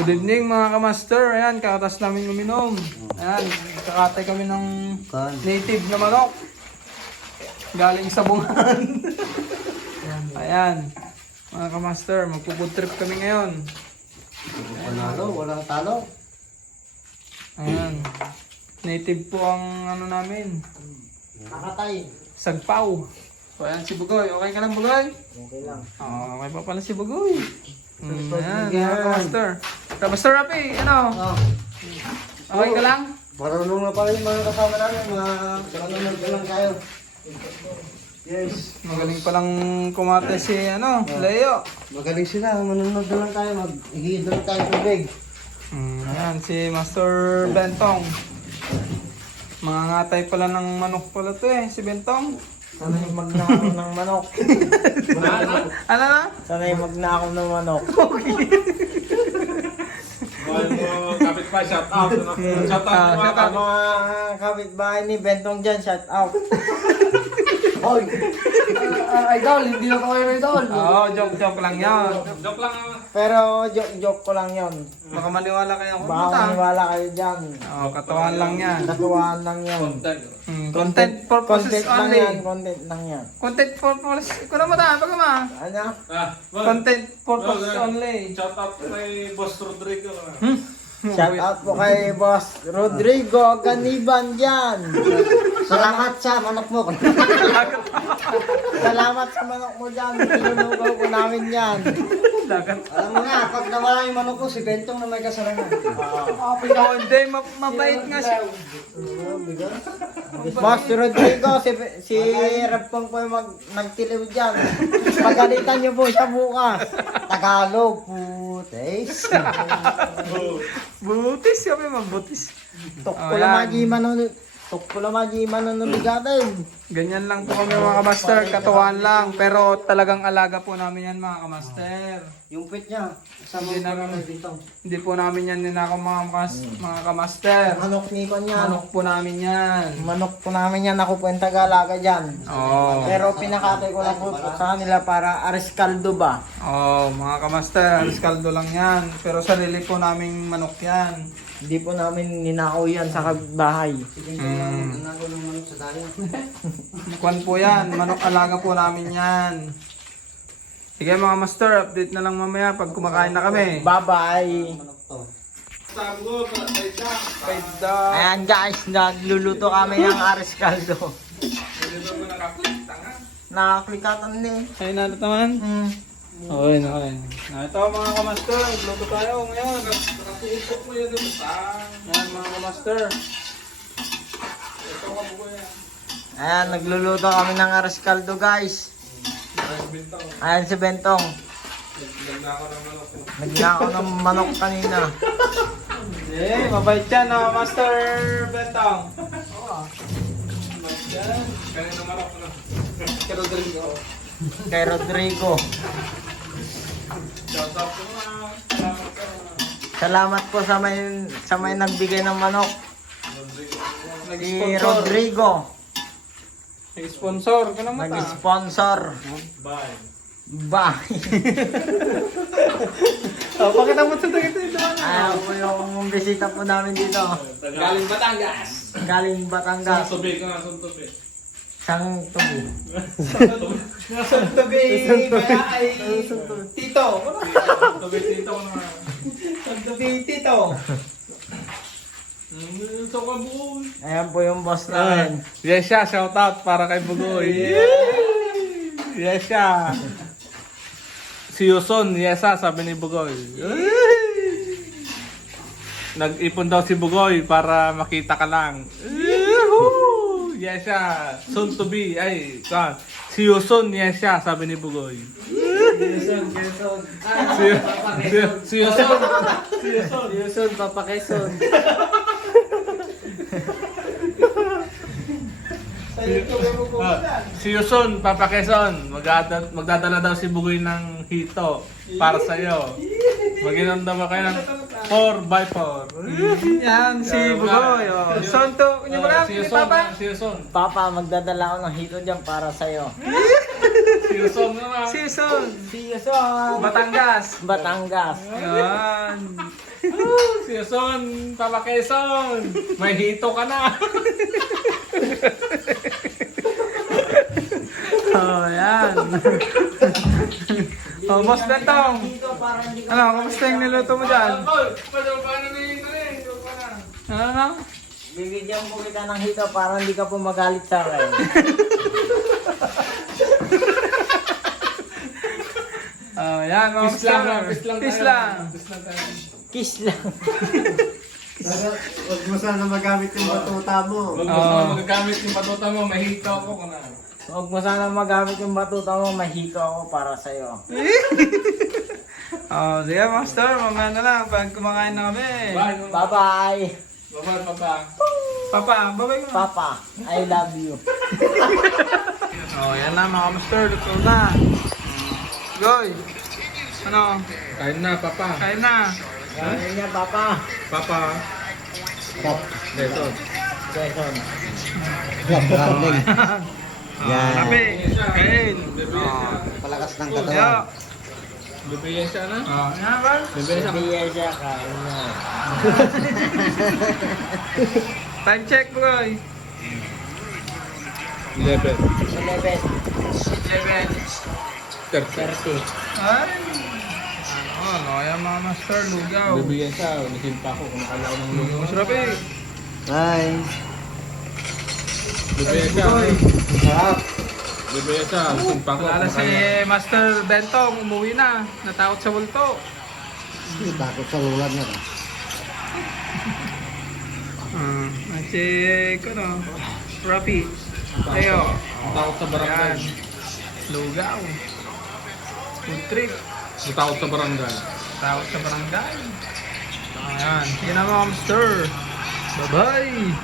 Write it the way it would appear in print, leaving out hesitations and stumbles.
Good evening mga kamaster. Ayan, kakatas namin uminom. Ayan, kakatay kami ng native na manok. Galing sa bungan. Ayan, mga kamaster, magpo-food trip kami ngayon. Panalo, walang talo. Ayan, native po ang ano namin. Nakatay. Sagpaw. So ayan si Bugoy. Okay ka lang Bugoy? Okay lang. Okay pa pala si Bugoy. Ayan, Yan. mga kamaster. Kamaster Rapi, ano? Oh, Okay ka lang? marunong na pala yung mga kasama namin, mga marunong na lang kayo. Yes. Magaling palang kumate si ano, Leo. Magaling sila, manunod na lang tayo, mag-ihid na lang tayo tubig. Ayan, si Master Bentong. Mga ngatay pala ng manok pala to si Bentong. Sana'y magnakaw ng manok. Ano na? Sana'y magnakaw ng manok. Kapit pa, shout out. Shout out shout out. Mga kapitbahay ni Bentong dyan, shout out. Hoy! Idol, hindi na kayo idol. Oo, joke lang yan. Joke lang ako. Pero joke ko lang yon. Baka maniwala kayo kung Baka maniwala kayo dyan. Oo, katuwaan lang yan. Katuwaan lang yan. Content. Content purposes Content lang only. yan, content lang yan. Content purposes. Ikaw na mata, baga ma. Ano? Content purposes only. Shout out kay Boss Rodrigo. Shout out po kay Boss Rodrigo Ganiban dyan. Salamat sa manok mo. Salamat sa manok mo dyan. Nilulugaw ko namin yan. Alam mo nga, pag nawala yung manok ko, si Bentong na may kasalanan. Ikaw hindi, mabait nga siya. Boss Rodrigo, si Repong po yung nagtiliw dyan. Pagalitan niyo po siya bukas. Tagalog, putes. Butis kami, mabutis. Tok ko lang maji manunuligatin. Ganyan lang po kami mga kamaster, katuwaan lang. Pero talagang alaga po namin yan mga kamaster. Yung pit niya, kasama Hindi ko namin- na dito. Hindi po namin yan ninakaw mga kamaster. Manok ni Kon yan. Manok po namin yan. Manok po namin yan, ako po yung taga-alaga dyan. Oo. Pero pinakatay ko lang po sa kanila para ariskaldo ba? Oo, mga kamaster, alis kaldo lang yan. Pero sarili po naming manok yan. Hindi po namin ninakaw yan sa bahay. Kwan po yan, manok alaga po namin yan. Sige mga master, update na lang mamaya pag kumakain na kami. Bye-bye! Sago, paita. Paida. Ayan guys, nagluluto kami ng ariskaldo. Dito mo nakakita nga. Nakaklikatan ni. Ayun na naman. Okay, okay. Ito mga kamaster, luto tayo ngayon. Nakapupok mo yan doon sa... Yan mga kamaster. Ito ka mo yan. Ayan, nagluluto kami ng ariskaldo guys. Bintang. Ayan si Bentong. Ganda ko ng manok mo. Nagnakaw ng manok kanina. Eh, mabait yan na Master Bentong. Mabait yan. Kanina manok na. Kay Rodrigo. Kay Rodrigo. Shout out ko na. Salamat ka. Salamat po sa may nagbigay ng manok. Si Rodrigo. Nag-sponsor ka naman Nag-sponsor. Bye. Bye. Oh, pakita mo ito dito. Ayan po yung bisita po namin dito. Galing Batangas. Galing Batangas. Tubig ka na, tubig. Sang tubi. Nasaan tabi kaya ay Tito. Tubig dito ko na. Nasaan tabi Tito. Ito ka buo. Ayan po yung boss namin. Yes siya, shout out para kay Bugoy. Yes siya. Si Yuson, yes siya, sabi ni Bugoy. Nag-ipon daw si Bugoy para makita ka lang. Yes siya. Soon to be. Ay, kan. Si Yuson, yes siya, sabi ni Bugoy. Si Yuson. Yuson, Papa Quezon. Si Yuson, Papa Quezon, magdadala daw si Bugoy ng hito para sa'yo. Mag-inom daw kayo ng 4x4. Yan, si Bugoy. Son to, hindi mo lang, Si ni Yuson, Papa. si Yuson. Papa, magdadala ako ng hito dyan para sa'yo. Si Yuson naman. Si Yuson, See you soon! Batangas. Batangas. Yan. Quezon, Papa Quezon. May hito ka na. Oh, yan. Oh, Boss Bentong. Dito para hindi ka Ano, kamusta yung niluto mo dyan? Paano na hito na eh? Ano? Bibigyan po kita ng hito para hindi ka po magalit sa akin. Oh, yan, mga Peace lang, master. peace lang. Peace tayo. lang. Peace lang tayo. Kiss lang. Huwag mo sana magamit yung batuta mo. Huwag mo sana magagamit yung batuta mo, may hito ako kung ano. Huwag mo sana magamit yung batuta mo, mahito ako para sa'yo. Oh, sige, master. Mamaya na lang pag kumakain na kami. Bye. Bye-bye! Bye-bye, Papa. Papa, babay mo. Papa, I love you. Oh, yan na mga master. Luto na. Goy. Ano? Kain na, Papa. Kain na. Ganyan niya, Papa. Papa. Dito. Quezon. Yan. Kape. Kain. Oh. Palakas ng Yo. Bibigyan siya na. Oh, yan ba? Bibigyan siya. Bigyan siya ka. Time check, boy. 11. 11, 11. 30. 30. Ay. Ano, yan mga master. Lugaw. Bibigyan siya. Nasimpa ko kung nakala ko ng lugo. Masarap eh. Hi. Bibigyan siya. Sarap. Bibigyan siya. Nasimpa ko. Kilala si Master Bentong. Umuwi na. Natakot sa multo. Takot sa ulan na. At si, ano, Rafi. Ayo. Natakot sa barangay. Yan. Lugaw. Food trip. Natakot sa barangay. Takot sa barangay. Ayan. Sige na mga master. Bye-bye.